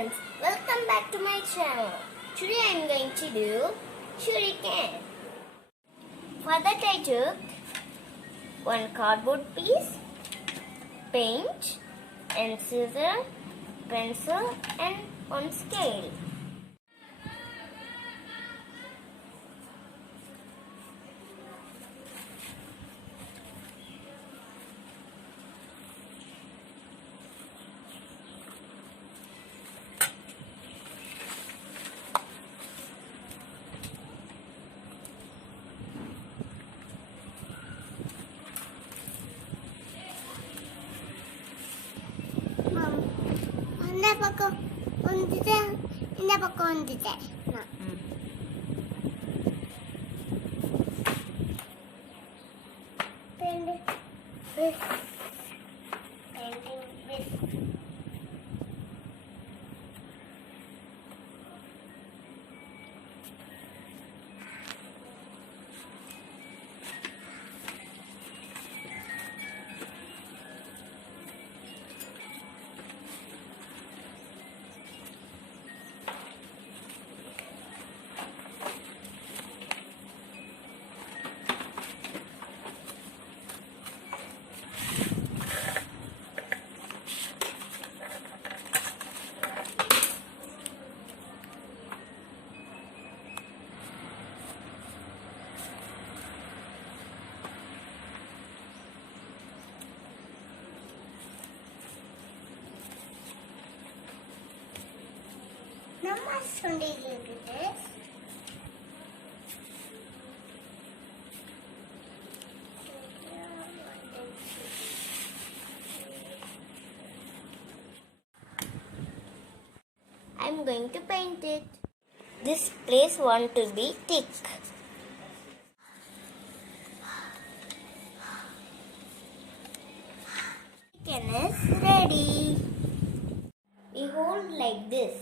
friends, welcome back to my channel. Today I am going to do Shurikan. For that I took one cardboard piece, paint and scissor, pencil and one scale. இந்த பக்கம் வந்துட்டேன் நம்ம சொல்லிக்கிட்டு I'm going to paint it. This place want to be thick. Chicken is ready. We hold like this.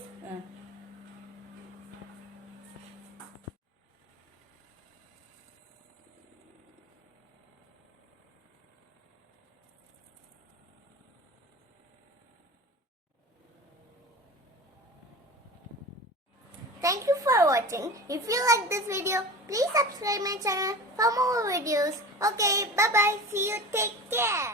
Thank you for watching. If you like this video, please subscribe my channel for more videos. Okay, bye bye. See you. Take care.